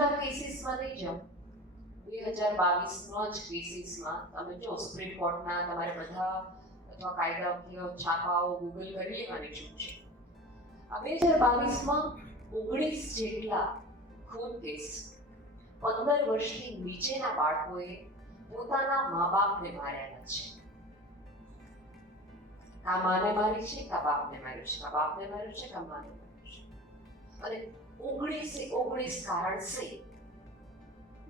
જૂના કેસીસમાં નહીં જાઓ, 2022નો જ કેસીસમાં તમે જો સુપ્રીમ કોર્ટના તમારે બધા અથવા કાયદાકીય છાપાઓ ગૂગલ કરી લેવાની છૂટ છે. આ 2022માં 19 જેટલા ખૂન કેસ 15 વર્ષથી નીચેના બાળકોએ પોતાના મા બાપને માર્યા છે. કા માને મારી છે, કા બાપને માર્યું છે, કા બાપને માર્યું છે, કા માને માર્યું છે. અને 19 કારણ છે.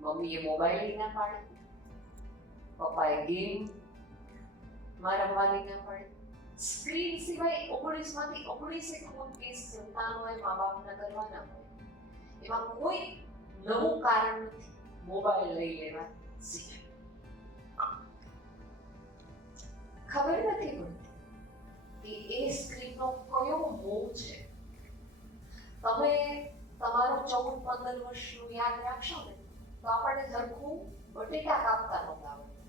મમ્મીએ મોબાઈલ ના પાડી, પપ્પાએ ગેમ માં રમવાની ના પાડી. સ્ક્રીન સિવાય 19માંથી 19 ખૂન કેસ સંતાનોએ મા બાપના કરવાના હોય. એમાં કોઈ નવું કારણ નથી મોબાઈલ લઈ લેવા સિવાય. ખબર નથી પડતી કે એ સ્ક્રીનનો કયો મોહ છે. તમે તમારું 14-15 વર્ષનું યાદ રાખશો ને તો આપણને ધરખું બટેટા કાપતા નહોતા આવડતું.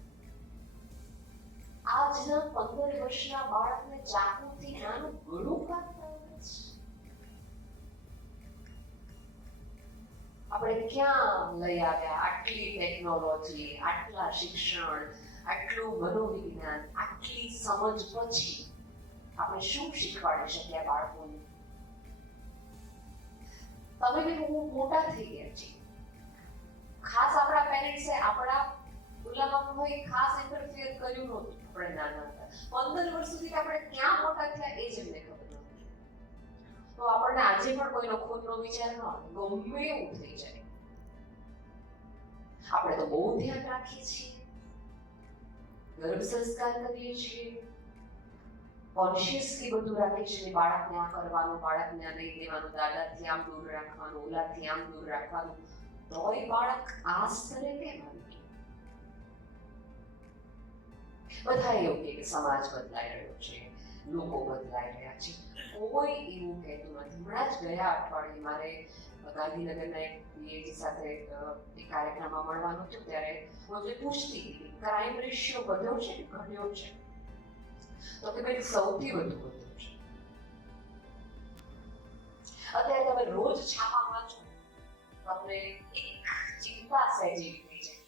આજના 15 વર્ષના બાળકને ચાકુથી નાનું ગળું કાપતા આવડે છે. આપણે ક્યાં લઈ આવ્યા આટલી ટેકનોલોજી, આટલા શિક્ષણ, આટલું મનોવિજ્ઞાન, આટલી સમજ પછી આપણે શું શીખવાડી શક્યા બાળકોને? તમે બી હું મોટા થઈ ગયા છીએ. ખાસ આપણા પેરેન્ટ્સે આપણા ગુલામમાં કોઈ ખાસ ઇન્ટરફિયર કર્યું નહોતું. આપણે નાના હતા 15 વર્ષ સુધી આપણે ક્યાં મોટા થયા એ જ એમને ખબર નહોતી. તો આપણને આજે પણ કોઈનો ખૂનનો વિચાર ન આવે, ગમે એવું થઈ જાય. આપણે તો બહુ ધ્યાન રાખીએ છીએ, ગર્ભ સંસ્કાર કરીએ છીએ, કોન્શિયસલી બધું રાખીએ છીએ. બાળકને આ કરવાનું, બાળકને આ નહીં દેવાનું, દાદાથી આમ દૂર રાખવાનું, ઓલાથી આમ દૂર રાખવાનું. તોય બાળક આ સ્તરે કેમ આવી? બધા એવું કે સમાજ બદલાઈ રહ્યો છે, લોકો બદલાઈ રહ્યા છે. કોઈ એવું કહેતું નથી. હમણાં જ ગયા અઠવાડિયે મારે ગાંધીનગરના એક પીએચડી સાથે એક કાર્યક્રમમાં મળવાનું હતું. ત્યારે હું એમને પૂછતી હતી ક્રાઇમ રેશિયો વધ્યો છે કે ઘટ્યો છે? તો કે ભાઈ સૌથી વધુ વધ્યો છે. અત્યારે તમે રોજ છાપા વાંચો, તમને એક ચિંતા સહેજી થઈ જાય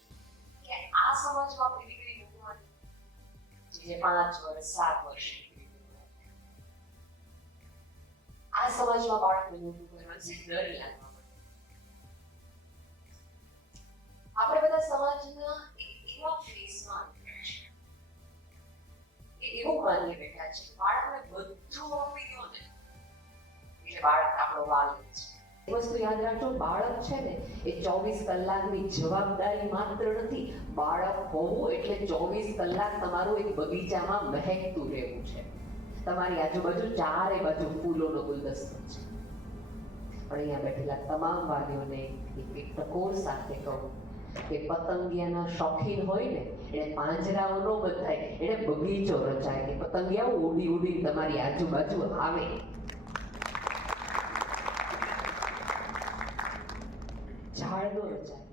કે આ સમાજમાં આપણી દીકરી મૂકવાની જે 5 વર્ષ 7 વર્ષ આ સમાજમાં બાળકને મોટું કરવાનું છે. ડર લાગવા માંડે. આપણે બધા સમાજના એવા ફેસમાં એવું માની બેઠા છે બાળકને બધું આપી દો ને એટલે બાળક આપણો વાલ છે. એ વસ્તુ યાદ રાખજો, બાળક છે ને એ 24 કલાકની જવાબદારી માત્ર નથી. બાળક હોવું એટલે 24 કલાક તમારું એક બગીચામાં મહેકતું રહેવું છે. તમારી આજુબાજુ ચારે બાજુ ફૂલોનો ગુલદસ્તો છે. પણ અહીંયા બેઠેલા તમામ વાલીઓને એક ટકોર સાથે કહું કે પતંગિયાના શોખીન હોય ને એને પાંજરાઓ ન બંધાય, એને બગીચો રચાય કે પતંગિયાઓ ઉડી ઉડી તમારી આજુબાજુ આવે. ઝાડ નો રચાય.